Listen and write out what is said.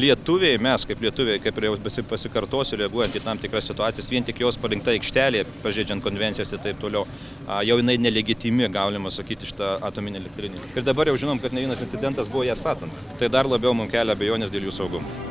lietuviai, mes kaip lietuviai, kaip ir jau pasikartosiu, reaguojant į tam tikras situacijas, vien tik jos parinkta aikštelė, pažeidžiant konvencijas ir taip toliau, jau jinai nelegitimi, galima sakyti, šitą atominę elektrinę. Ir dabar jau žinom, kad ne vienas incidentas buvo ją statant. Tai dar labiau mums kelia abejonės dėl jų saugumo.